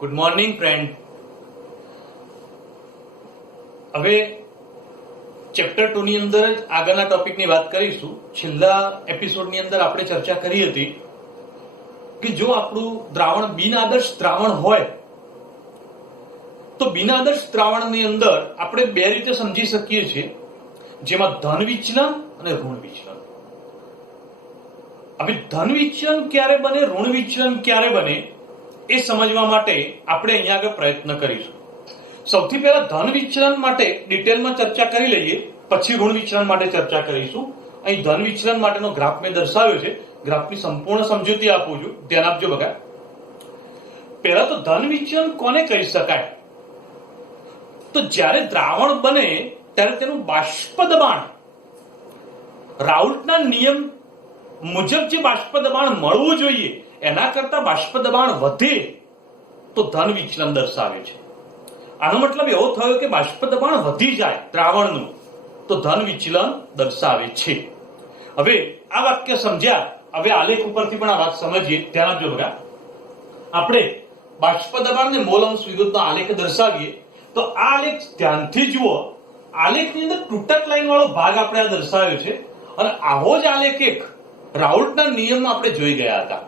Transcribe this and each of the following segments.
Good morning friend. હવે chapter 2 ની અંદર જ આગળના ટોપિકની વાત કરીશું. છેલ્લા એપિસોડની અંદર આપણે ચર્ચા કરી હતી કે જો આપણું દ્રાવણ બિનઆદર્શ દ્રાવણ હોય તો બિનઆદર્શ દ્રાવણની અંદર આપણે બે રીતે સમજી શકીએ છીએ, જેમાં ધન વિચલન અને ઋણ વિચલન. હવે ધન વિચલન ક્યારે બને, ઋણ વિચલન ક્યારે બને એ સમજવા માટે આપણે અહીંયા આગળ પ્રયત્ન કરીશું. સૌથી પહેલા ધન વિચલન માટે ડિટેલમાં ચર્ચા કરી લઈએ, પછી ઋણ વિચલન માટે ચર્ચા કરીશું. અહીં ધન વિચલન માટેનો ગ્રાફ મેં દર્શાવ્યો છે. ગ્રાફની સંપૂર્ણ સમજૂતી આપું છું, ધ્યાન આપજો બકા. પહેલા તો ધન વિચલન કોને કહી શકાય? તો જ્યારે દ્રાવણ બને ત્યારે તેનું બાષ્પ દબાણ રાઉલ્ટના નિયમ મુજબ જે બાષ્પ દબાણ મળવું જોઈએ એના કરતા બાષ્પ દબાણ વધે તો ધન વિચલન દર્શાવે છે. આનો મતલબ એવો થયો કે બાષ્પ દબાણ વધી જાય દ્રાવણનું તો ધન વિચલન દર્શાવે છે. હવે આ વાક્ય સમજ્યા. હવે આલેખ ઉપરથી પણ આ વાત સમજીએ, ધ્યાન આપજો બકા. આપણે બાષ્પ દબાણને મોલ અંશ વિરુદ્ધનો આલેખ દર્શાવીએ તો આ આલેખ ધ્યાનથી જુઓ. આલેખની અંદર તૂટક લાઈન વાળો ભાગ આપણે આ દર્શાવ્યો છે અને આવો જ આલેખ એક રાઉલ્ટના નિયમમાં આપણે જોઈ ગયા હતા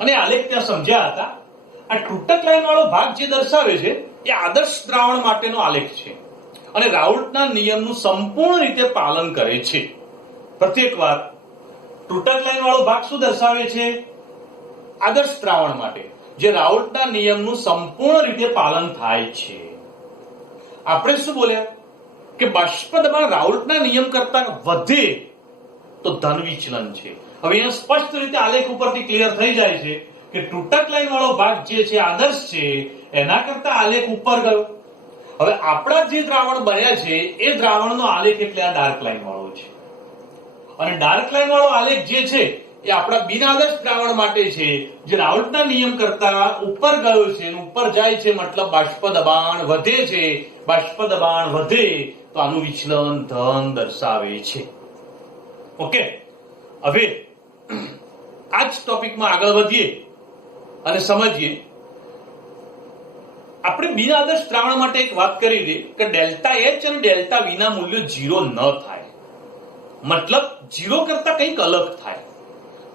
અને આલેખ ત્યાં સમજ્યા હતા. આ તૂટક લાઈન વાળો ભાગ જે દર્શાવે છે એ આદર્શ દ્રાવણ માટેનો આલેખ છે અને રાઉલ્ટના નિયમનું સંપૂર્ણ રીતે પાલન કરે છે. પ્રત્યેક વાર તૂટક લાઈન વાળો ભાગ શું દર્શાવે છે? આદર્શ દ્રાવણ માટે જે રાઉલ્ટના નિયમનું સંપૂર્ણ રીતે પાલન થાય છે. આપણે શું બોલ્યા કે બાષ્પ દબાણ રાઉલ્ટના નિયમ કરતા વધે તો ધન વિચલન છે. હવે અહીંયા સ્પષ્ટ રીતે આલેખ ઉપરથી ક્લિયર થઈ જાય છે કે તૂટક લાઈન વાળો ભાગ જે છે આદર્શ છે, એના કરતા આલેખ ઉપર ગયો. હવે આપણા જે દ્રાવણ બન્યા છે એ દ્રાવણનો આલેખ એટલે આ ડાર્ક લાઈન વાળો છે અને ડાર્ક લાઈન વાળો આલેખ જે છે એ આપણા બિનઆદર્શ દ્રાવણ માટે છે જે રાઉલ્ટના નિયમ કરતા ઉપર ગયો છે અને ઉપર જાય છે મતલબ બાષ્પ દબાણ વધે છે. બાષ્પ દબાણ વધે તો આનું વિચલન ધન દર્શાવે છે. ઓકે, હવે આ જ ટોપિકમાં આગળ વધીએ અને સમજીએ. આપણે બિનઆદર્શ દ્રાવણ માટે એક વાત કરી હતી કે ડેલ્ટા એચ અને ડેલ્ટા વી ના મૂલ્યો 0 ન થાય, મતલબ 0 કરતા કંઈક અલગ થાય.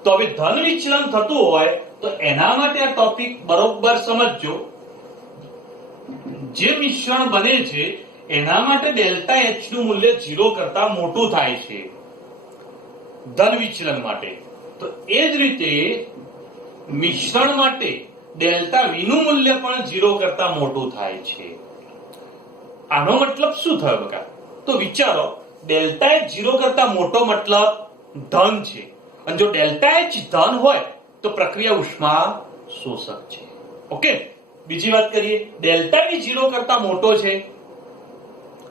તો હવે ધન વિચલન થતું હોય તો એના માટે આ ટોપિક બરોબર સમજજો. જે મિશ્રણ બને છે એના માટે ડેલ્ટા એચ નું મૂલ્ય 0 કરતા મોટું થાય છે ધન વિચલન માટે. તો એ જ રીતે મિશ્રણ માટે ડેલ્ટા વી નું મૂલ્ય પણ 0 કરતા મોટું થાય છે. આનો મતલબ શું થયો બકા? તો વિચારો, ડેલ્ટા એચ 0 કરતા મોટો મતલબ ધન છે અને જો ડેલ્ટા એચ ધન હોય તો પ્રક્રિયા ઉષ્મા શોષક છે. ઓકે, બીજી વાત કરીએ, ડેલ્ટા વી 0 કરતા મોટો છે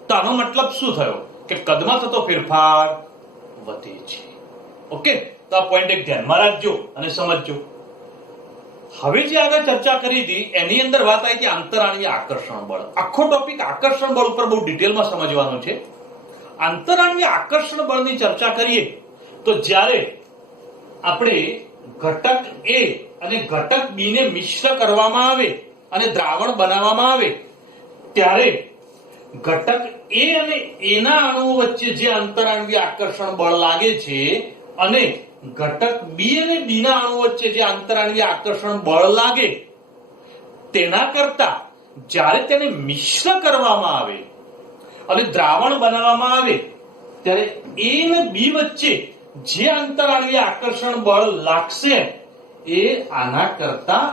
તો આનો મતલબ શું થયો કે કદમાં થતો ફેરફાર વધે છે. ઓકે, તો આ પોઈન્ટ એક ધ્યાનમાં રાખજો અને સમજજો. હવે જે આગળ ચર્ચા કરી હતી એની અંદર વાત આવી કે આંતરાણ્વીય આકર્ષણ બળ. આખો ટોપિક આકર્ષણ બળ ઉપર બહુ ડિટેલમાં સમજવાનો છે. આંતરાણ્વીય આકર્ષણ બળની ચર્ચા કરીએ તો જ્યારે આપણે ઘટક એ અને ઘટક બી ને મિશ્ર કરવામાં આવે અને દ્રાવણ બનાવવામાં આવે ત્યારે ઘટક એ અને એના અણુઓ વચ્ચે જે આંતરાણ્વીય આકર્ષણ બળ લાગે છે અને ઘટક બી અને ડી ના અણુઓ વચ્ચે જે આંતરાણ્વીય આકર્ષણ બળ લાગે તેના કરતા જ્યારે તેને મિશ્ર કરવામાં આવે અને દ્રાવણ બનાવવામાં આવે ત્યારે એ અને બી વચ્ચે જે આંતરાણ્વીય આકર્ષણ બળ લાગશે એ આના કરતા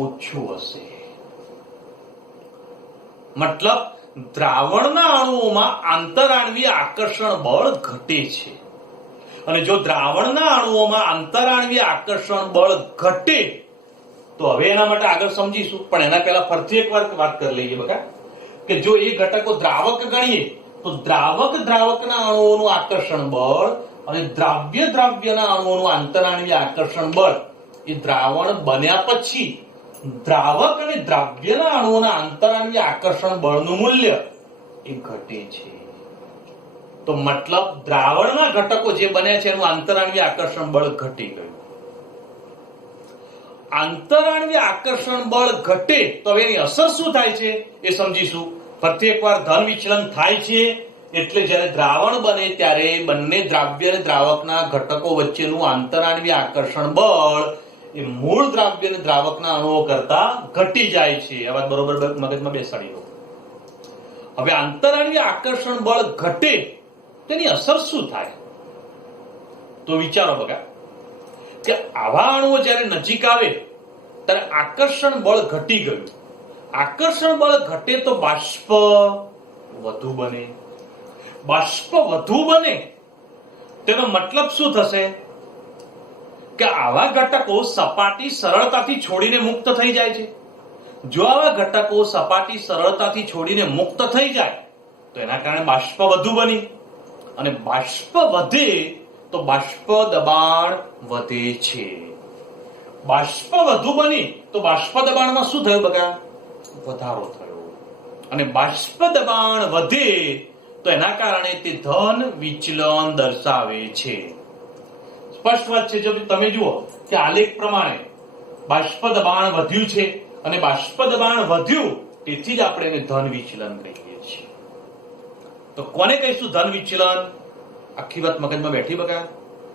ઓછું હશે. મતલબ દ્રાવણના અણુઓમાં આંતરાણ્વીય આકર્ષણ બળ ઘટે છે અને જો દ્રાવણના અણુઓમાં આંતરાણ્વીય આકર્ષણ બળ ઘટે તો હવે એના માટે આગળ સમજીશું, પણ એના પહેલા ફરીથી એક વાર વાત કરી લઈએ બકા કે જો એ ઘટકો દ્રાવક ગણીએ તો દ્રાવકના અણુઓનું આકર્ષણ બળ અને દ્રાવ્યના અણુઓનું આંતરાણ્વીય આકર્ષણ બળ એ દ્રાવણ બન્યા પછી દ્રાવક અને દ્રાવ્યના અણુઓના આંતરાણ્વીય આકર્ષણ બળનું મૂલ્ય એ ઘટે છે. તો મતલબ દ્રાવણના ઘટકો જે બન્યા છે એનું આંતરાણ્વીય આકર્ષણ બળ ઘટી ગયું. આંતરાણ્વીય આકર્ષણ બળ ઘટે તો હવે એની અસર શું થાય છે એ સમજીશું. ફરીથી એકવાર ધન વિચલન થાય છે એટલે જ્યારે દ્રાવણ બને ત્યારે બંને દ્રાવ્ય અને દ્રાવકના ઘટકો વચ્ચેનું આંતરાણ્વીય આકર્ષણ બળ એ મૂળ દ્રાવ્ય અને દ્રાવકના અણુઓ કરતા ઘટી જાય છે. આ વાત બરોબર મગજમાં બેસાડી લો. હવે આંતરાણ્વીય આકર્ષણ બળ ઘટે તેની અસર શું થાય તો વિચારો બગા કે આવા અણુઓ જ્યારે નજીક આવે ત્યારે આકર્ષણ બળ ઘટી ગયું. આકર્ષણ બળ ઘટે તો બાષ્પ વધુ બને. બાષ્પ વધુ બને તેનો મતલબ શું થશે કે આવા ઘટકો સપાટી સરળતાથી છોડીને મુક્ત થઈ જાય છે. જો આવા ઘટકો સપાટી સરળતાથી છોડીને મુક્ત થઈ જાય તો એના કારણે બાષ્પ વધુ બની અને બાષ્પ વધે તો બાષ્પ દબાણ વધે છે. બાષ્પ વધુ બની તો બાષ્પ દબાણમાં શું થયું બકા? વધારો થયો. અને બાષ્પ દબાણ વધે તો એના કારણે તે ધન વિચલન દર્શાવે છે. સ્પષ્ટ વાત છે. જો તમે જુઓ કે આલેખ પ્રમાણે બાષ્પ દબાણ વધ્યું છે અને બાષ્પ દબાણ વધ્યું તેથી જ આપણે એને ધન વિચલન કહીએ છીએ. તો કોને કહીશું ધન વિચલન? આખી વાત મગજમાં બેઠી બકા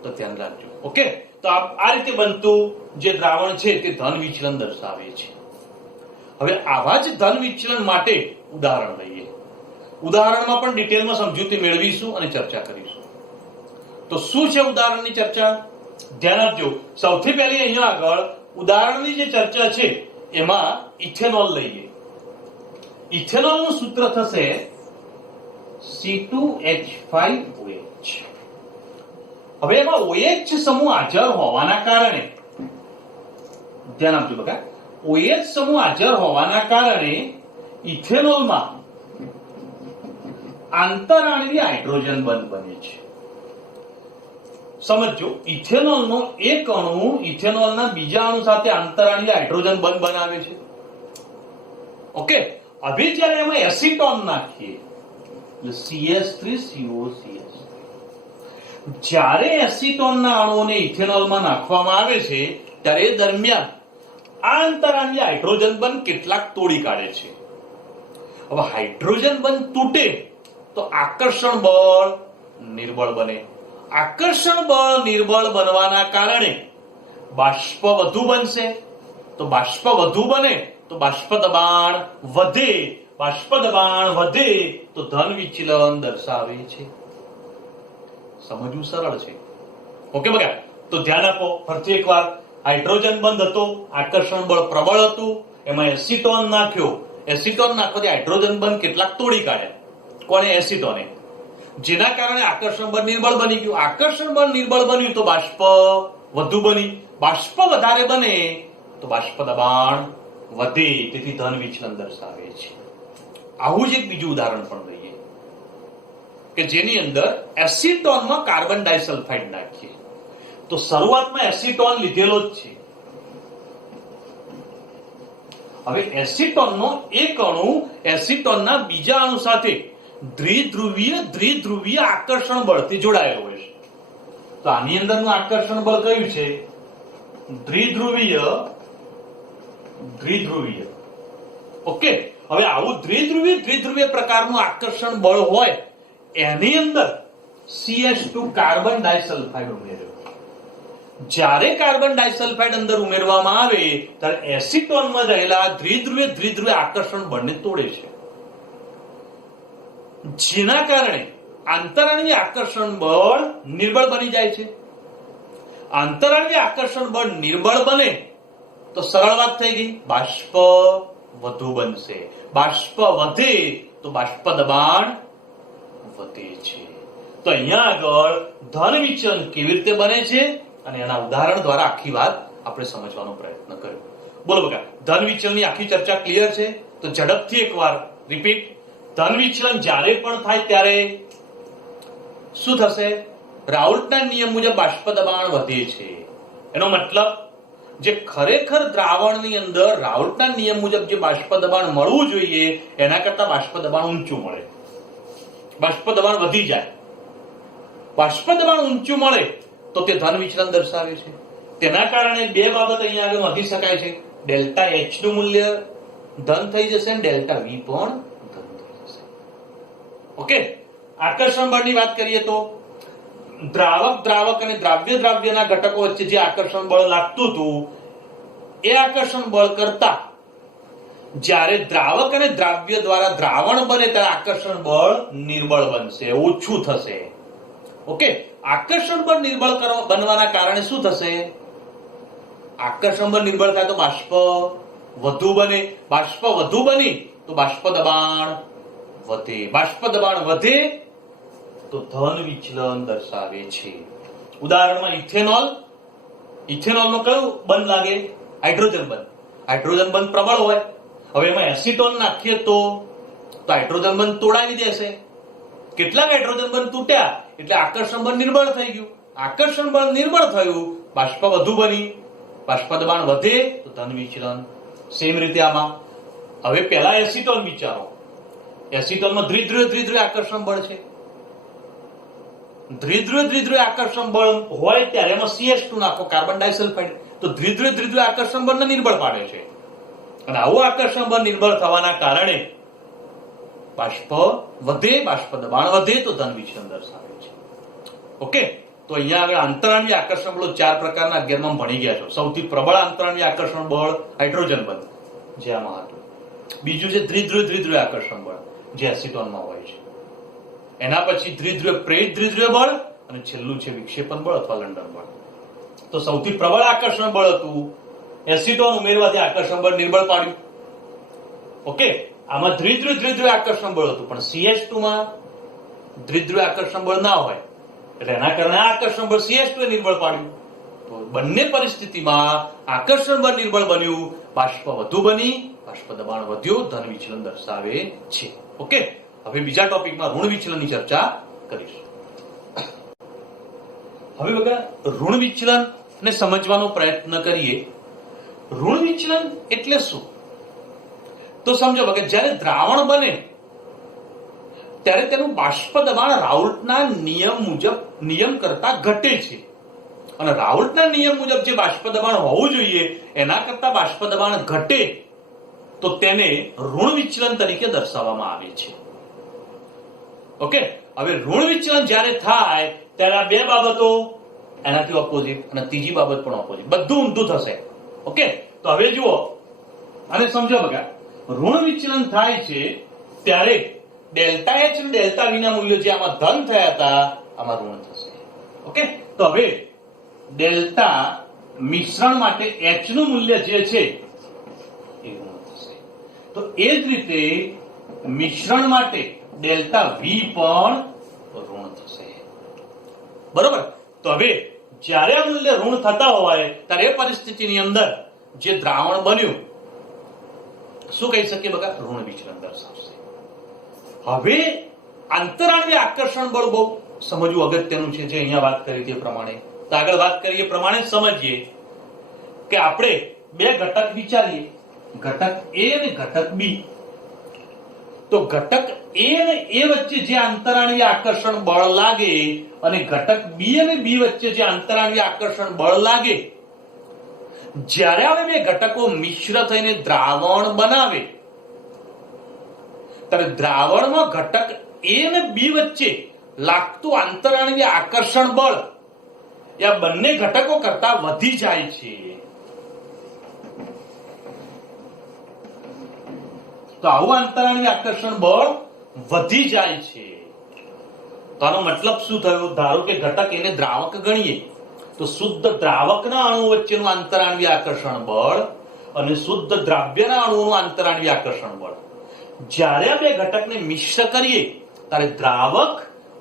તો ધ્યાન રાખજો. ઓકે, તો આ રીતે બનતું જે દ્રાવણ છે તે ધન વિચલન દર્શાવે છે. હવે આવા જ ધન વિચલન માટે ઉદાહરણ લઈએ. ઉદાહરણમાં પણ ડિટેલમાં સમજૂતી મેળવીશું અને ચર્ચા કરીશું. તો શું છે ઉદાહરણની ચર્ચા? ધ્યાન આપજો. સૌથી પહેલી અહીંયા આગળ ઉદાહરણની જે ચર્ચા છે એમાં ઇથેનોલ લઈએ. ઇથેનોલનું સૂત્ર થશે C2H5OH. હવે એમાં OH સમૂહ હાજર હોવાના કારણે ધ્યાન આપજો બકા, OH સમૂહ હાજર હોવાના કારણે ઇથેનોલમાં આંતરાણ્વીય હાઇડ્રોજન બંધ બને છે. સમજો, ઇથેનોલનો એક અણુ ઇથેનોલના બીજા અણુ સાથે આંતરાણ્વીય હાઇડ્રોજન બંધ બનાવે છે. ઓકે, હવે જ્યારે એમાં એસિટોન નાખીએ CH3COCH, જ્યારે એસિટોનના અણુઓને ઇથેનોલમાં નાખવામાં આવે છે ત્યારે એ દરમિયાન આ આંતરાણ્વીય હાઇડ્રોજન બંધ કેટલાક તોડી કાઢે છે. હવે હાઇડ્રોજન બંધ તૂટે તો આકર્ષણ બળ નિર્બળ બને. આકર્ષણ બળ નિર્બળ બનવાના કારણે બાષ્પ વધુ બનશે. તો બાષ્પ વધુ બને તો બાષ્પ દબાણ વધે. બાષ્પ દબાણ વધે તો ધન વિચલન દર્શાવે છે. સમજવું સરળ છે. ઓકે બગા, તો ધ્યાન આપો. ફરીથી એકવાર, હાઇડ્રોજન બંધ હતો, આકર્ષણ બળ પ્રબળ હતું, એમાં એસિટોન નાખ્યો. એસિટોન નાખવાથી હાઇડ્રોજન બંધ કેટલાક તોડી કાઢ્યા. કોને? એસિટોને. જેના કારણે આકર્ષણ બળ નિર્બળ બની ગયું. આકર્ષણ બળ નિર્બળ બન્યું તો બાષ્પ વધુ બની. બાષ્પ વધારે બને તો બાષ્પ દબાણ વધે, તેથી ધન વિચલન દર્શાવે છે. આવું જ એક બીજું ઉદાહરણ પણ લઈએ કે જેની અંદર એસિટોનમાં કાર્બન ડાઇસલ્ફાઇડ નાખીએ. તો શરૂઆતમાં એસિટોન લીધેલો જ છે. હવે એસિટોનનો એક અણુ એસિટોનના બીજા અણુ સાથે દ્વિધ્રુવીય આકર્ષણ બળથી જોડાયેલો હોય છે. તો આની અંદરનું આકર્ષણ બળ કયું છે? દ્વિધ્રુવીય. ઓકે, હવે આવું દ્વિધ્રુવીય પ્રકારનું આકર્ષણ બળ હોય એની અંદર CH2 કાર્બન ડાઇસલ્ફાઇડ ઉમેર્યો. જ્યારે કાર્બન ડાઇસલ્ફાઇડ અંદર ઉમેરવામાં આવે ત્યારે એસિટોનમાં રહેલા દ્વિધ્રુવીય આકર્ષણ બળને તોડે છે. જેના કારણે આંતરાણ્વીય આકર્ષણ બળ નિર્બળ બની જાય છે. આંતરાણ્વીય આકર્ષણ બળ નિર્બળ બને તો સરળ વાત થઈ ગઈ, બાષ્પ વધુ બનશે. બાષ્પ વધે તો બાષ્પ દબાણ વધે છે. તો અહીંયા આગળ ધન વિચલન કેવી રીતે બને છે અને એના ઉદાહરણ દ્વારા આખી વાત આપણે સમજવાનો પ્રયત્ન કર્યો. બોલો બકા, ધન વિચલનની આખી ચર્ચા ક્લિયર છે? તો ઝડપથી એકવાર રિપીટ. ધન વિચલન જ્યારે પણ થાય ત્યારે શું થશે? રાઉલ્ટના નિયમ મુજબ બાષ્પ દબાણ વધે છે. એનો મતલબ જે ખરેખર દ્રાવણની અંદર રાઉલ્ટના નિયમ મુજબ જે બાષ્પ દબાણ મળવું જોઈએ એના કરતા બાષ્પ દબાણ ઊંચું મળે. બાષ્પ દબાણ વધી જાય. બાષ્પ દબાણ ઊંચું મળે તો તે ધન વિચલન દર્શાવે છે. તેના કારણે બે બાબત અહીંયા આગળ નોંધી શકાય છે. ડેલ્ટા એચ નું મૂલ્ય ધન થઈ જશે અને ડેલ્ટા વી પણ ધન થઈ જશે. ઓકે, આકર્ષણ બળની વાત કરીએ તો દ્રાવક અને દ્રાવ્યના ઘટકો વચ્ચે જે આકર્ષણ બળ લાગતું હતું એ આકર્ષણ બળ કરતા જ્યારે દ્રાવક અને દ્રાવ્ય દ્વારા દ્રાવણ બને ત્યારે આકર્ષણ બળ નિર્બળ બનશે, ઓછું થશે. ઓકે, આકર્ષણ બળ નિર્બળ બનવાના કારણે શું થશે? આકર્ષણ બળ નિર્બળ થાય તો બાષ્પ વધુ બને, બાષ્પ વધુ બની તો બાષ્પ દબાણ વધે, બાષ્પ દબાણ વધે તો ધન વિચલન દર્શાવે છે. ઉદાહરણમાં ઇથેનોલમાં કયું બંધ લાગે? હાઇડ્રોજન બંધ. હાઇડ્રોજન બંધ પ્રબળ હોય. હવે એમાં એસિટોન નાખીએ તો હાઇડ્રોજન બંધ તોડાવી દેશે. કેટલાક હાઇડ્રોજન બંધ તૂટ્યા એટલે આકર્ષણ બળ નિર્બળ થઈ ગયું. આકર્ષણ બળ નિર્બળ થયું, બાષ્પ વધુ બની, બાષ્પ દબાણ વધે તો ધન વિચલન. સેમ રીતે આમાં હવે પહેલા એસિટોન વિચારો. એસિટોનમાં દ્વિધ્રુવ આકર્ષણ બળ છે. દ્વિધ્રુવ આકર્ષણ બળ હોય ત્યારે એમાં CH2 નાખો, કાર્બન ડાયસલ્ફાઇડ, તો દ્વિધ્રુવ આકર્ષણ બળને નિર્બળ પાડે છે. અને આવું આકર્ષણ બળ નિર્બળ થવાના કારણે બાષ્પ વધે, બાષ્પ દબાણ વધે તો ધન વિચલન દર્શાવે છે. ઓકે, તો અહીંયા આગળ આંતરાણ્વીય આકર્ષણ બળો 4 પ્રકારના 11માં ભણી ગયા છો. સૌથી પ્રબળ આંતરાણ્વીય આકર્ષણ બળ હાઇડ્રોજન બંધ જે આમાં હતું. બીજું છે દ્વિધ્રુવ આકર્ષણ બળ જે એસિટોનમાં હોય છે. એના પછી પ્રેરિત દ્વિધ્રુવ બળ અને છેલ્લું છે વિક્ષેપન બળ અથવા લંડન બળ. તો સૌથી પ્રબળ આકર્ષણ બળ હતું એસિટોન ઉમેરવાથી આકર્ષણ બળ નિર્બળ પાડ્યું. ઓકે, આમાં દ્વિધ્રુવ આકર્ષણ બળ હતું પણ CH2 માં દ્વિધ્રુવ આકર્ષણ બળ ના હોય એટલે એના કારણે આકર્ષણ બળ CH2 એ નિર્બળ પાડ્યું. તો બંને પરિસ્થિતિમાં આકર્ષણ બળ નિર્બળ બન્યું, બાષ્પ વધુ બની, બાષ્પ દબાણ વધ્યું, ધન વિચલન દર્શાવે છે. ઓકે, હવે બીજા ટોપિકમાં ઋણ વિચલનની ચર્ચા કરીશું. હવે બગા ઋણ વિચલન ને સમજવાનો પ્રયત્ન કરીએ. ઋણ વિચલન એટલે શું? તો સમજો બગા, જ્યારે દ્રાવણ બને ત્યારે તેનું બાષ્પ દબાણ રાઉલ્ટના નિયમ કરતા ઘટે છે. અને રાઉલ્ટના નિયમ મુજબ જે બાષ્પ દબાણ હોવું જોઈએ એના કરતા બાષ્પ દબાણ ઘટે તો તેને ઋણ વિચલન તરીકે દર્શાવવામાં આવે છે. ઓકે, હવે ઋણ વિચલન જ્યારે થાય ત્યારે આ બે બાબતો એનાથી ઓપોઝિટ અને ત્રીજી બાબત પણ ઓપોઝિટ, બધું ઊંધું થશે. ઓકે, તો હવે જુઓ અને સમજો બગા, ઋણ વિચલન થાય છે ત્યારે ડેલ્ટા એચ અને ડેલ્ટા વી ના મૂલ્યો જે આમાં ધન થયા હતા આમાં ઋણ થશે. ઓકે, તો હવે ડેલ્ટા મિશ્રણ માટે એચ નું મૂલ્ય જે છે એ ઋણ થશે. તો એ જ રીતે મિશ્રણ માટે ડેલ્ટા વી પણ ઋણ થશે. બરોબર? તો હવે જ્યારે આ મૂલ્ય ઋણ થતા હોય ત્યારે એ પરિસ્થિતિની અંદર જે દ્રાવણ બન્યું શું કહી શકીએ બગા? ઋણ વિચલન દર્શાવશે. હવે આંતરાણ્વીય આકર્ષણ બળ બહુ સમજવું અગત્યનું છે જે અહીંયા વાત કરી તે પ્રમાણે. તો આગળ વાત કરીએ પ્રમાણે સમજીએ કે આપણે બે ઘટક વિચારીએ, ઘટક A અને ઘટક B. તો ઘટક A અને A વચ્ચે જે આંતરાણ્વીય આકર્ષણ બળ લાગે અને ઘટક B અને B વચ્ચે જે આંતરાણ્વીય આકર્ષણ બળ લાગે, જ્યારે હવે બે ઘટકો મિશ્ર થઈને દ્રાવણ બનાવે ત્યારે દ્રાવણમાં ઘટક A અને B વચ્ચે લાગતું આંતરાણ્વીય આકર્ષણ બળ એ બંને ઘટકો કરતા વધી જાય છે. તો આવું આંતરાણ્વીય આકર્ષણ બળ વધી જાય છે. તો આનો મતલબ શું થયો? ધારો કે ઘટક એને દ્રાવક ગણીએ તો શુદ્ધ દ્રાવકના અણુ વચ્ચેનું આંતરાણ્વીય આકર્ષણ બળ અને શુદ્ધ દ્રાવ્યના અણુનું આંતરાણ્વીય આકર્ષણ બળ, જ્યારે બે ઘટકને મિશ્ર કરીએ ત્યારે દ્રાવક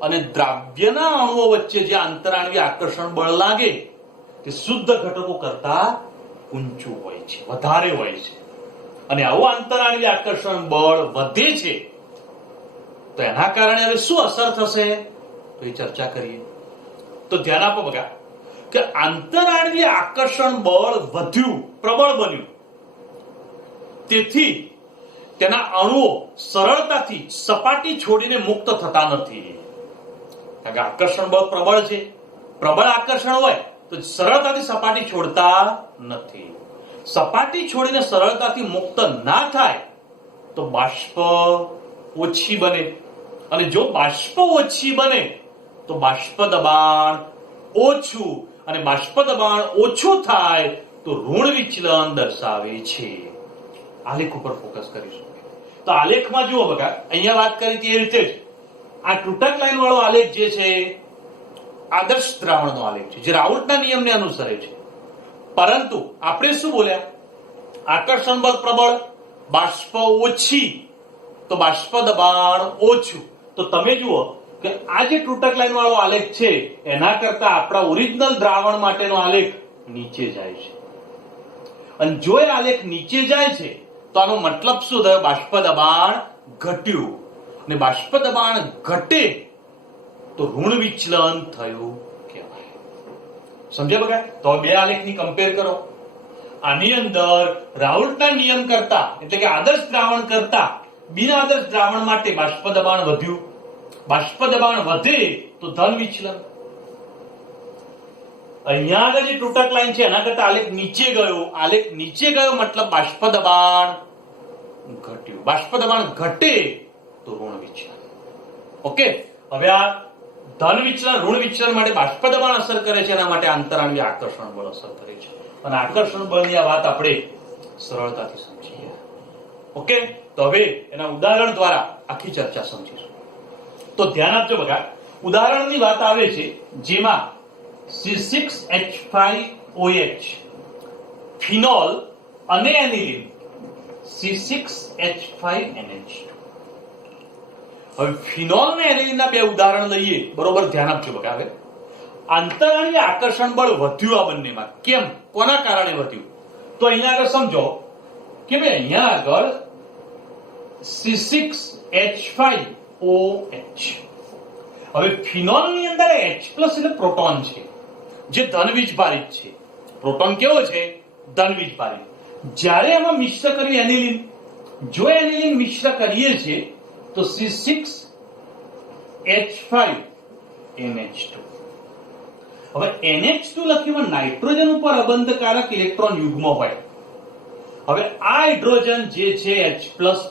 અને દ્રાવ્યના અણુઓ વચ્ચે જે આંતરાણ્વીય આકર્ષણ બળ લાગે તે શુદ્ધ ઘટકો કરતા ઊંચું હોય છે, વધારે હોય છે. અને આવું આંતરાણ્વીય આકર્ષણ બળ વધે છે તો એના કારણે હવે શું અસર થશે તો એ ચર્ચા કરીએ. તો ધ્યાન આપો બગા કે આંતરાણ્વીય આકર્ષણ બળ વધ્યું, પ્રબળ બન્યું, તેથી તેના અણુઓ સરળતાથી સપાટી છોડીને મુક્ત થતા નથી. કારણ કે આકર્ષણ બળ પ્રબળ છે, પ્રબળ આકર્ષણ હોય તો સરળતાથી સપાટી છોડતા નથી. સપાટી છોડીને સરળતાથી મુક્ત ના થાય તો બાષ્પ ઓછી બને, અને જો બાષ્પ ઓછી બને તો બાષ્પ દબાણ ઓછું, અને બાષ્પ દબાણ ઓછું થાય તો ઋણ વિચલન દર્શાવે છે. આલેખ ઉપર ફોકસ કરીશું. તો આલેખમાં જુઓ બકા, અહીંયા વાત કરી હતી એ રીતે જ આ તૂટક લાઈન વાળો આલેખ જે છે આદર્શ દ્રાવણનો આલેખ છે, જે રાઉલ્ટના નિયમને અનુસરે છે. પરંતુ આપણે શું બોલ્યા? આકર્ષણ બળ પ્રબળ, બાષ્પ ઓછી તો બાષ્પ દબાણ ઓછું. તો તમે જુઓ કે આ જે તૂટક લાઈન વાળો આલેખ છે એના કરતા આપણા ઓરિજિનલ દ્રાવણ માટેનો આલેખ નીચે જાય છે. અને જો એ આલેખ નીચે જાય છે તો આનો મતલબ શું થયો? બાષ્પ દબાણ ઘટ્યું, અને બાષ્પ દબાણ ઘટે તો ઋણ વિચલન થયું કહેવાય. સમજ્યા બગા? તો બે આલેખની કમ્પેર કરો. આની અંદર રાઉલ્ટના નિયમ કરતા, એટલે કે આદર્શ દ્રાવણ કરતા બિન આદર્શ દ્રાવણ માટે બાષ્પ દબાણ વધ્યું. બાષ્પ દબાણ વધે તો ધન વિચલન. અહીંયા આગળ જે તૂટક લાઈન છે એના કરતા આલેખ નીચે ગયો. આલેખ નીચે ગયો મતલબ બાષ્પ દબાણ ઘટ્યું. બાષ્પ દબાણ ઘટે તો ઋણ વિચલન. ઓકે, હવે આ ધન વિચલન ઋણ વિચલન માટે બાષ્પ દબાણ અસર કરે છે, એના માટે આંતરાણવીય આકર્ષણ બળ અસર કરે છે. અને આકર્ષણ બળની આ વાત આપણે સરળતાથી સમજીએ. ઓકે, તો હવે એના ઉદાહરણ દ્વારા આખી ચર્ચા સમજીશું. તો ધ્યાન આપજો બગા, ઉદાહરણની વાત આવે છે જેમાં C6H5OH ફિનોલ અને એનિલિન C6H5NH. હવે ફિનોલ અને એનિલિનના બે ઉદાહરણ લઈએ. બરોબર, ધ્યાન આપજો બગા. હવે આંતરાણીય આકર્ષણ બળ વધ્યું આ બંનેમાં. કેમ? કોના કારણે વધ્યું? તો અહીંયા આગળ સમજો કે ભાઈ અહીંયા આગળ C6H5OH. હવે ફિનોલની અંદર H+ એટલે પ્રોટોન છે, જે ધન વીજભારિત છે. પ્રોટોન કેવો છે? ધન વીજભારિત. જ્યારે એમાં મિશ્ર કર્યું એનિલિન, જો એનિલિન મિશ્ર કરીએ છીએ તો C6H5NH2. હવે NH2 લખ્યું નાઇટ્રોજન ઉપર અબંધકારક ઇલેક્ટ્રોન યુગ્મ હોય. હવે આ હાઇડ્રોજન જે છે H+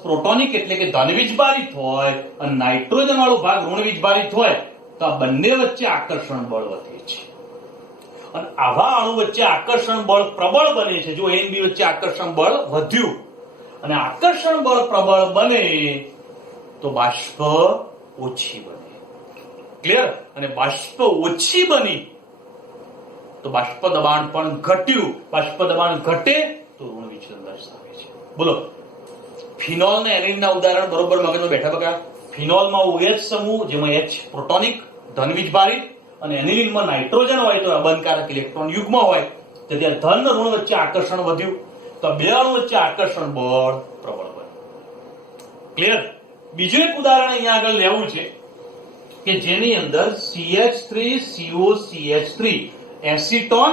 પ્રોટોનિક એટલે કે ધન વીજભારિત હોય, અને નાઇટ્રોજન વાળો ભાગ ઋણ વીજભારિત હોય, તો આ બંને વચ્ચે આકર્ષણ બળ વધે છે. અને આવા અણુ વચ્ચે આકર્ષણ બળ પ્રબળ બને છે. જો A અને B વચ્ચે આકર્ષણ બળ વધ્યું અને આકર્ષણ બળ પ્રબળ બને તો બાષ્પ ઓછી બને. ક્લિયર? અને બાષ્પ ઓછી બની તો બાષ્પ દબાણ પણ ઘટ્યું. બાષ્પ દબાણ ઘટે તો ઋણ વિચલન દર્શાવે છે. બોલો, ફિનોલ ને એનિલિનના ઉદાહરણ બરોબર મગજમાં બેઠા બગા. ફિનોલમાં OH સમૂહ, જેમાં H પ્રોટોનિક ધન વીજભારિત, અને એનિલિનમાં નાઇટ્રોજન હોય તો અબંધકારક ઇલેક્ટ્રોન યુગ્મ હોય, તો ત્યાં ધન ઋણ વચ્ચે આકર્ષણ વધ્યું, તો બે અણુ વચ્ચે આકર્ષણ બળ પ્રબળ બન્યું. ક્લિયર? બીજું એક ઉદાહરણ અહીંયા આગળ લેવું છે કે જેની અંદર CH3COCH3 એસિટોન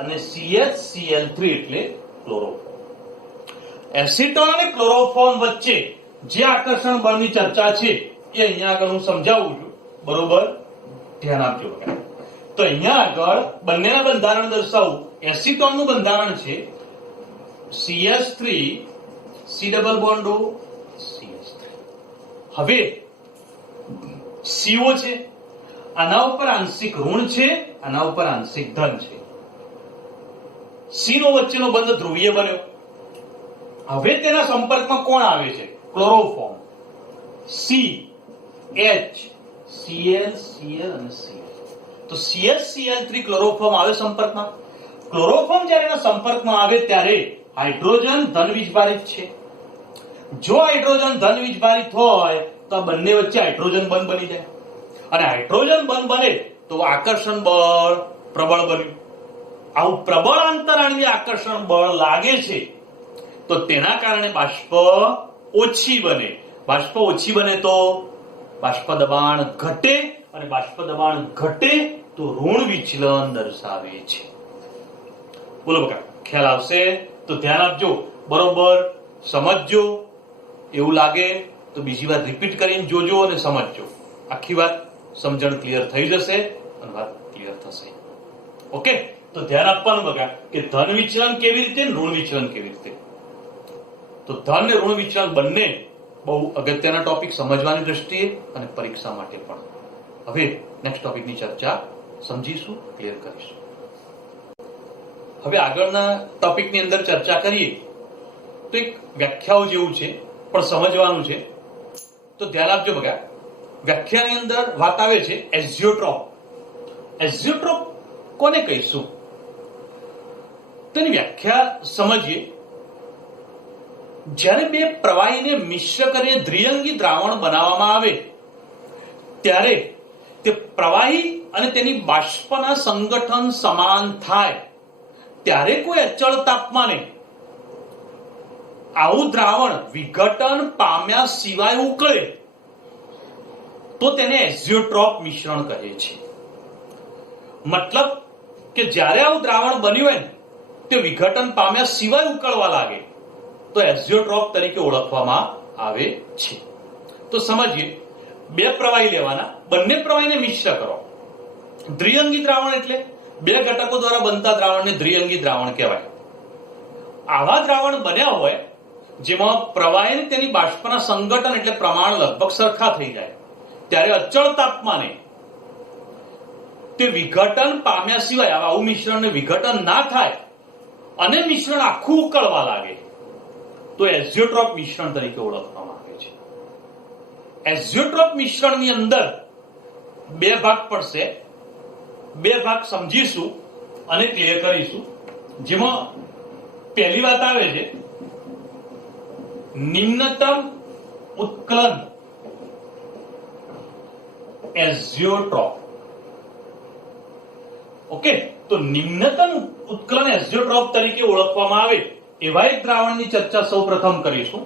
અને CHCl3 એટલે ક્લોરોફોર્મ. એસિટોન અને ક્લોરોફોર્મ વચ્ચે જે આકર્ષણ બળની ચર્ચા છે એ અહીંયા આગળ હું સમજાવું છું. બરોબર, ધ્યાન આપજો. તો અહીંયા આગળ બંનેના બંધારણ દર્શાવું. એસિટોનનું બંધારણ છે CH3 C double bond O CH3. હવે CO છે, આના ઉપર આંશિક ઋણ છે, આના ઉપર આંશિક ધન છે. C નો વચ્ચેનો બંધ ધ્રુવીય બન્યો. હવે તેના સંપર્કમાં કોણ આવે છે? Chloroform. C H Cl Cl અને Cl. તો CHCl3 ક્લોરોફોર્મ આવે સંપર્કમાં. ક્લોરોફોર્મ જ્યારે એના સંપર્કમાં આવે ત્યારે હાઇડ્રોજન ધન વીજભારિત છે. જો હાઇડ્રોજન ધન વીજભારિત હોય તો બંને વચ્ચે હાઇડ્રોજન બંધ બની જાય, અને હાઇડ્રોજન બંધ બને તો આકર્ષણ બળ પ્રબળ બન્યું. આવું પ્રબળ આંતરાણીય આકર્ષણ બળ લાગે છે તો તેના કારણે બાષ્પ ઓછી બને. બાષ્પ ઓછી બને તો બાષ્પ દબાણ ઘટે, અને બાષ્પ દબાણ ઘટે તો ઋણ વિચલન દર્શાવે છે. બોલો બકા, ખ્યાલ આવશે? તો ધ્યાન આપજો, બરોબર સમજજો. એવું લાગે તો બીજી વાર રિપીટ કરીને જોજો અને સમજજો. આખી વાત સમજણ ક્લિયર થઈ જશે અને વાત ક્લિયર થશે. ઓકે, તો ધ્યાન આપવાનું બગા કે ધન વિચલન કેવી રીતે, ઋણ વિચલન કેવી રીતે. તો ધન અને ઋણ વિચલન બંને બહુ અગત્યના ટોપિક સમજવાની દ્રષ્ટિએ અને પરીક્ષા માટે પણ. હવે નેક્સ્ટ ટોપિકની ચર્ચા સમજીશું, ક્લિયર કરીશું. હવે આગળના ટોપિકની અંદર ચર્ચા કરીએ તો એક વ્યાખ્યાઓ જેવું છે પણ સમજવાનું છે. તો ધ્યાન આપજો બગા, વ્યાખ્યાની અંદર વાત આવે છે એઝિયોટ્રોપ. એઝિયોટ્રોપ કોને કહીશું? તેની વ્યાખ્યા સમજીએ. જ્યારે બે પ્રવાહીને મિશ્ર કરીને દ્વિઅંગી દ્રાવણ બનાવવામાં આવે ત્યારે તે પ્રવાહી અને તેની બાષ્પના સંગઠન સમાન થાય ત્યારે કોઈ અચળ તાપમાને આવું દ્રાવણ વિઘટન પામ્યા સિવાય ઉકળે તો તેને એઝિયોટ્રોપ મિશ્રણ કહે છે. મતલબ કે જ્યારે આવું દ્રાવણ બન્યું હોય ને તે વિઘટન પામ્યા સિવાય ઉકળવા લાગે તો એઝિયોટ્રોપ તરીકે ઓળખવામાં આવે છે. તો સમજીએ, બે પ્રવાહી લેવાના, બંને પ્રવાહીને મિશ્ર કરો. દ્વિઅંગી દ્રાવણ એટલે બે ઘટકો દ્વારા બનતા દ્રાવણને દ્વિઅંગી દ્રાવણ કહેવાય. આવા દ્રાવણ બન્યા હોય જેમાં પ્રવાહી તેની બાષ્પના સંગઠન એટલે પ્રમાણ લગભગ સરખા થઈ જાય ત્યારે અચળ તાપમાને તે વિઘટન પામ્યા સિવાય આવું મિશ્રણને વિઘટન ના થાય અને મિશ્રણ આખું ઉકળવા લાગે તો એઝિયોટ્રોપ મિશ્રણ તરીકે ઓળખવામાં આવે છે. એઝિયોટ્રોપ મિશ્રણની અંદર બે ભાગ પડશે. બે ભાગ સમજીશું અને ક્લિયર કરીશું. જેમાં પહેલી વાત આવે છે નિમ્નતમ ઉત્કલન એઝિયોટ્રોપ. ઓકે, તો નિમ્નતમ ઉત્કલન એઝિયોટ્રોપ તરીકે ઓળખવામાં આવે એવા એક દ્રાવણની ચર્ચા સૌપ્રથમ કરીશું.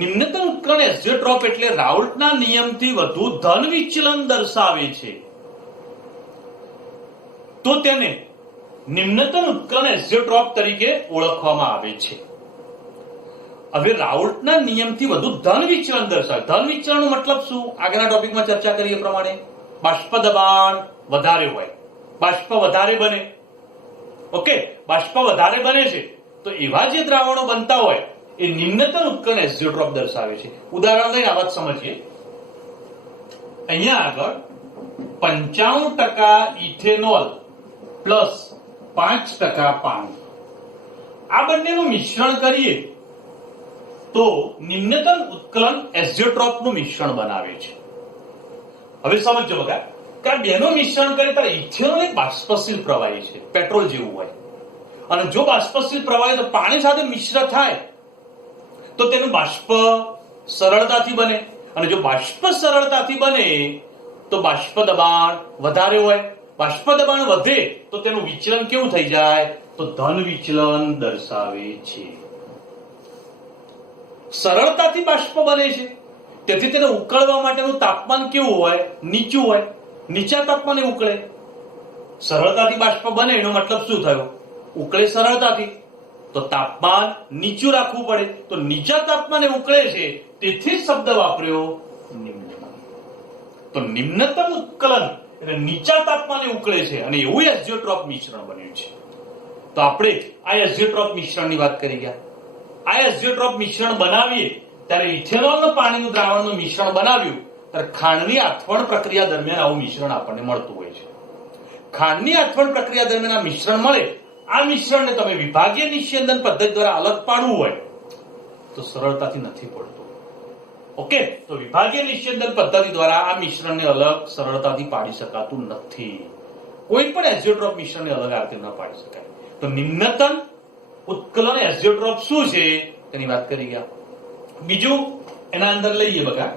નિમ્નતમ ઉત્કલન એઝિયોટ્રોપ એટલે રાઉલ્ટના નિયમથી વધુ ધન વિચલન દર્શાવે છે તો તેને નિમ્નતમ ઉત્કલન એઝિયોટ્રોપ તરીકે ઓળખવામાં આવે છે. હવે રાઉલ્ટના નિયમથી વધુ ધન વિચલન દર્શાવે. ધન વિચલનનો મતલબ શું? આગળના ટોપિકમાં ચર્ચા કરીએ પ્રમાણે બાષ્પ દબાણ વધારે હોય, બાષ્પ વધારે બને. ઓકે, બાષ્પ વધારે બને છે તો એવા જે દ્રાવણો બનતા હોય એ નિમ્નતમ ઉત્કલન એઝિયોટ્રોપ દર્શાવે છે. ઉદાહરણ લઈને આ વાત સમજીએ. અહીંયા આગળ 95% ઇથેનોલ પ્લસ 5% પાણી, આ બંનેનું મિશ્રણ કરીએ તો નિમ્નતમ ઉત્કલન એઝિયોટ્રોપનું મિશ્રણ બનાવે છે. હવે સમજો બગા કે આ બેનું મિશ્રણ કરે ત્યારે ઇથેનોલ એક બાષ્પશીલ પ્રવાહી છે, પેટ્રોલ જેવું હોય. અને જો બાષ્પશીલ પ્રવાહી તો પાણી સાથે મિશ્ર થાય તો તેનું બાષ્પ સરળતાથી બને. અને જો બાષ્પ સરળતાથી બને તો બાષ્પ દબાણ વધારે હોય. બાષ્પ દબાણ વધે તો તેનું વિચલન કેવું થઈ જાય? તો ધન વિચલન દર્શાવે છે. સરળતાથી બાષ્પ બને છે તેથી તેને ઉકળવા માટેનું તાપમાન કેવું હોય? નીચું હોય. નીચા તાપમાને ઉકળે. સરળતાથી બાષ્પ બને એનો મતલબ શું થયો? ઉકળે સરળતાથી, તો તાપમાન નીચું રાખવું પડે. તો નીચા તાપમાને ઉકળે છે તેથી શબ્દ વાપર્યો નિમ્નતમ. તો નિમ્નતમ ઉત્કલન એટલે નીચા તાપમાને ઉકળે છે અને એવું એઝિયોટ્રોપ મિશ્રણ બન્યું છે. તો આપણે આ એઝિયોટ્રોપ મિશ્રણની વાત કરી ગયા. આ એઝિયોટ્રોપ મિશ્રણ બનાવીએ ત્યારે ઇથેનોલ પાણીનું દ્રાવણનું મિશ્રણ બનાવ્યું ત્યારે ખાંડની આથવણ પ્રક્રિયા દરમિયાન આવું મિશ્રણ આપણને મળતું હોય છે. ખાંડની આથવણ પ્રક્રિયા દરમિયાન આ મિશ્રણ મળે, આ મિશ્રણને તમે વિભાગીય નિસ્યંદન પદ્ધતિ દ્વારા અલગ પાડવું હોય તો સરળતાથી નથી પડતું. ઓકે, તો વિભાગીય નિસ્યંદન પદ્ધતિ દ્વારા આ મિશ્રણને અલગ સરળતાથી પાડી શકાતું નથી. કોઈ પણ એઝિયોટ્રોપ મિશ્રણને અલગ આ રીતે ન પાડી શકાય. તો નિમ્નતમ ઉત્કલન એઝિયોટ્રોપ શું છે તેની વાત કરી ગયા. બીજું એના અંદર લઈએ બગા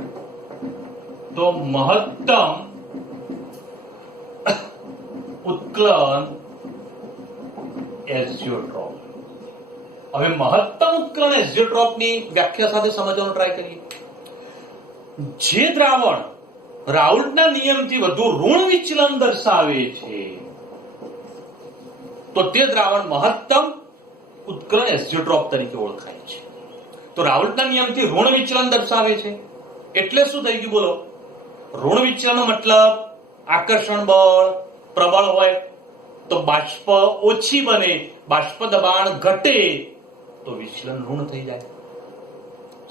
તો મહત્તમ ઉત્કલન એઝિયોટ્રોપ. હવે મહત્તમ ઉત્કલન એઝિયોટ્રોપની વ્યાખ્યા સાથે સમજવાનો ટ્રાય કરીએ. જે દ્રાવણ રાઉલ્ટના નિયમથી વધુ ઋણ વિચલન દર્શાવે છે તો તે દ્રાવણ મહત્તમ ઉત્કલન એઝિયોટ્રોપ તરીકે ઓળખાય છે. તો રાઉલ્ટના નિયમથી ઋણ વિચલન દર્શાવે છે એટલે શું થઈ ગયું બોલો? ઋણ વિચલનનો મતલબ આકર્ષણ બળ પ્રબળ હોય, તો બાષ્પ ઓછી બને, બાષ્પ દબાણ ઘટે તો વિચલન ઋણ થઈ જાય.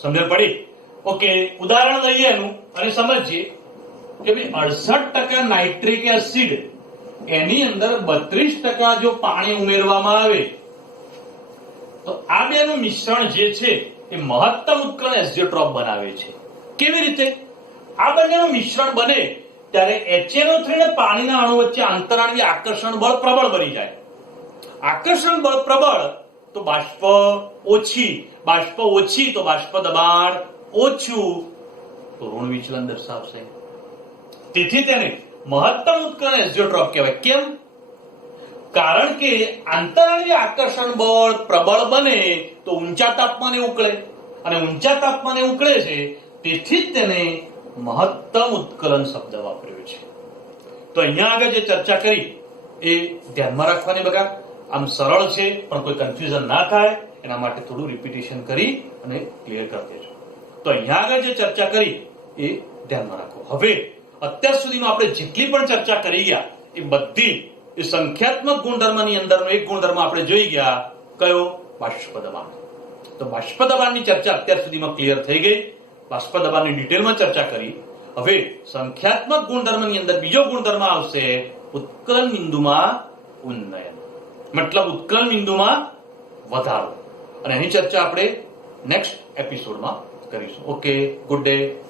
સમજણ પડી? ઓકે, ઉદાહરણ લઈએ એનું અને સમજીએ કે ભાઈ 68% નાઇટ્રિક એસિડ એની અંદર 32% જો પાણી ઉમેરવામાં આવે તો આ બેનું મિશ્રણ જે છે એ મહત્તમ ઉત્કલન એઝોટ્રોપ બનાવે છે. કેવી રીતે? આ બંનેનું મિશ્રણ બને ત્યારે HNO3 ને પાણીના અણુ વચ્ચે આંતરાણવીય આકર્ષણ બળ પ્રબળ બની જાય. આકર્ષણ બળ પ્રબળ તો બાષ્પ ઓછી, બાષ્પ ઓછી તો બાષ્પ દબાણ ઓછું, તો ઋણ વિચલન દર્શાવશે. તેથી તેને મહત્તમ ઉત્કલન એઝોટ્રોપ કહેવાય. કેમ? કારણ કે આંતરાણવીય આકર્ષણ બળ પ્રબળ બને તો ઊંચા તાપમાને ઉકળે, અને ઊંચા તાપમાને ઉકળે છે, તેથી જ તેને મહત્તમ ઉત્કલન શબ્દ વાપર્યો છે. તો અહીંયા આગળ જે ચર્ચા કરી એ ધ્યાનમાં રાખવાની. બગા આમ સરળ છે પણ કોઈ કન્ફ્યુઝન ના થાય એના માટે થોડું રિપીટેશન કરી અને ક્લિયર કરી દેજો. તો અહીંયા આગળ જે ચર્ચા કરી એ ધ્યાનમાં રાખો. હવે અત્યાર સુધીમાં આપણે જેટલી પણ ચર્ચા કરી ગયા એ બધી એ સંખ્યાત્મક ગુણધર્મની અંદરનો એક ગુણધર્મ આપણે જોઈ ગયા. કયો? બાષ્પ દબાણ. તો બાષ્પ દબાણની ચર્ચા અત્યાર સુધીમાં ક્લિયર થઈ ગઈ. બાષ્પ દબાણની ડિટેલમાં ચર્ચા કરી. હવે સંખ્યાત્મક ગુણધર્મની અંદર બીજો ગુણધર્મ આવશે ઉત્કલન બિંદુમાં ઉન્નયન, મતલબ ઉત્કલન બિંદુમાં વધારો, અને એની ચર્ચા આપણે નેક્સ્ટ એપિસોડમાં કરીશું. Okay, good day.